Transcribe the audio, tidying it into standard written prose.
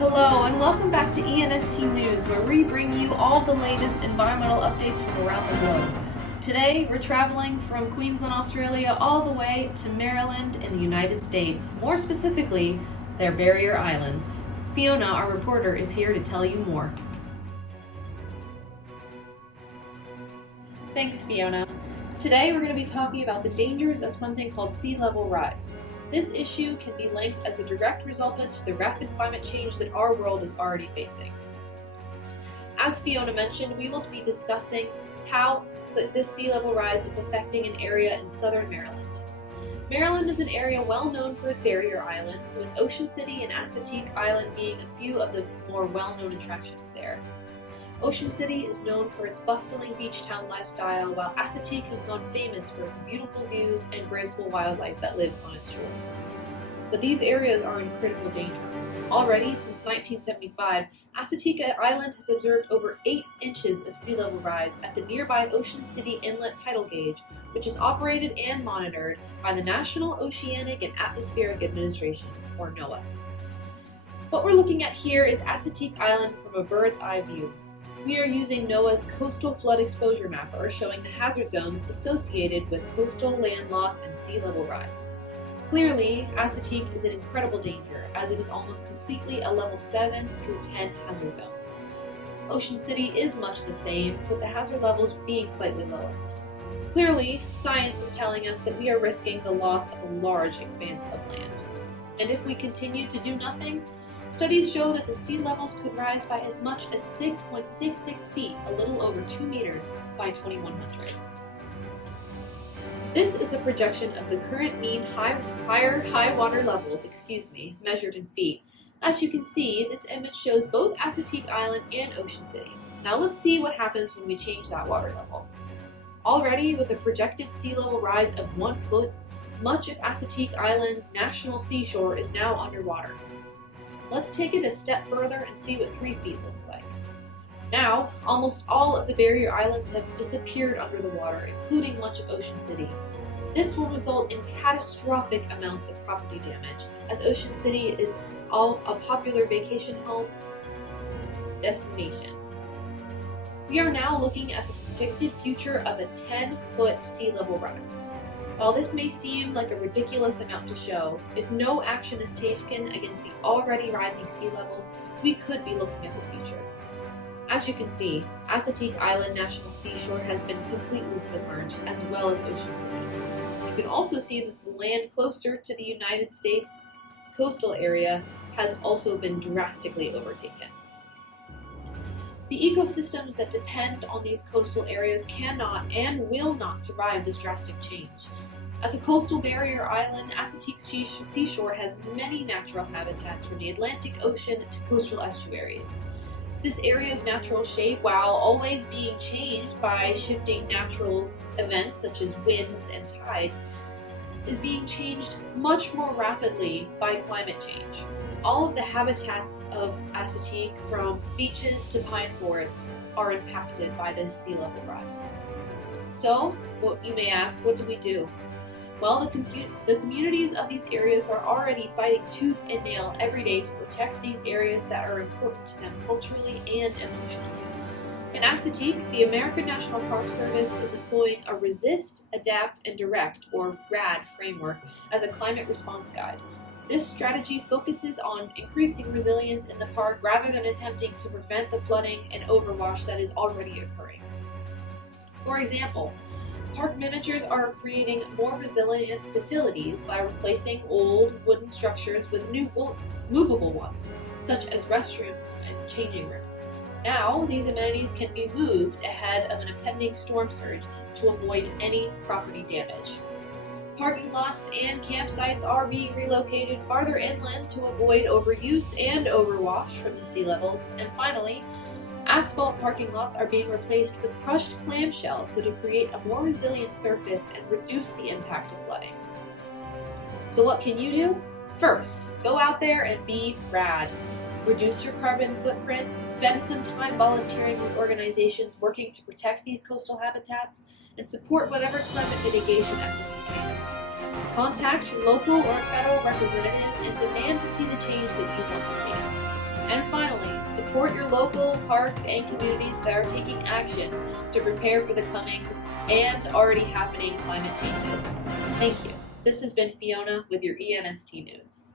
Hello and welcome back to ENST News, where we bring you all the latest environmental updates from around the globe. Today we're traveling from Queensland, Australia all the way to Maryland in the United States, more specifically, their barrier islands. Fiona, our reporter, is here to tell you more. Thanks, Fiona. Today we're going to be talking about the dangers of something called sea level rise. This issue can be linked as a direct result to the rapid climate change that our world is already facing. As Fiona mentioned, we will be discussing how this sea level rise is affecting an area in southern Maryland. Maryland is an area well known for its barrier islands, with Ocean City and Assateague Island being a few of the more well-known attractions there. Ocean City is known for its bustling beach town lifestyle, while Assateague has gone famous for its beautiful views and graceful wildlife that lives on its shores. But these areas are in critical danger. Already, since 1975, Assateague Island has observed over 8 inches of sea level rise at the nearby Ocean City Inlet Tidal Gauge, which is operated and monitored by the National Oceanic and Atmospheric Administration, or NOAA. What we're looking at here is Assateague Island from a bird's eye view. We are using NOAA's Coastal Flood Exposure Mapper, showing the hazard zones associated with coastal land loss and sea level rise. Clearly, Assateague is in incredible danger, as it is almost completely a level 7 through 10 hazard zone. Ocean City is much the same, with the hazard levels being slightly lower. Clearly, science is telling us that we are risking the loss of a large expanse of land. And if we continue to do nothing, studies show that the sea levels could rise by as much as 6.66 feet, a little over 2 meters, by 2100. This is a projection of the current mean high water levels, measured in feet. As you can see, this image shows both Assateague Island and Ocean City. Now let's see what happens when we change that water level. Already, with a projected sea level rise of 1 foot, much of Assateague Island's national seashore is now underwater. Let's take it a step further and see what 3 feet looks like. Now, almost all of the barrier islands have disappeared under the water, including much of Ocean City. This will result in catastrophic amounts of property damage, as Ocean City is a popular vacation home destination. We are now looking at the predicted future of a 10-foot sea level rise. While this may seem like a ridiculous amount to show, if no action is taken against the already rising sea levels, we could be looking at the future. As you can see, Assateague Island National Seashore has been completely submerged, as well as Ocean City. You can also see that the land closer to the United States coastal area has also been drastically overtaken. The ecosystems that depend on these coastal areas cannot and will not survive this drastic change. As a coastal barrier island, Assateague's seashore has many natural habitats, from the Atlantic Ocean to coastal estuaries. This area's natural shape, while always being changed by shifting natural events such as winds and tides, is being changed much more rapidly by climate change. All of the habitats of Assateague, from beaches to pine forests, are impacted by this sea level rise. So, you may ask, what do we do? Well, the communities of these areas are already fighting tooth and nail every day to protect these areas that are important to them culturally and emotionally. In Assateague, the American National Park Service is employing a Resist, Adapt, and Direct, or RAD, framework as a climate response guide. This strategy focuses on increasing resilience in the park rather than attempting to prevent the flooding and overwash that is already occurring. For example, park managers are creating more resilient facilities by replacing old wooden structures with new movable ones, such as restrooms and changing rooms. Now, these amenities can be moved ahead of an impending storm surge to avoid any property damage. Parking lots and campsites are being relocated farther inland to avoid overuse and overwash from the sea levels. And finally, asphalt parking lots are being replaced with crushed clamshells so to create a more resilient surface and reduce the impact of flooding. So what can you do? First, go out there and be rad. Reduce your carbon footprint, spend some time volunteering with organizations working to protect these coastal habitats, and support whatever climate mitigation efforts you can. Contact your local or federal representatives and demand to see the change that you want to see. And finally, support your local parks and communities that are taking action to prepare for the coming and already happening climate changes. Thank you. This has been Fiona with your ENST News.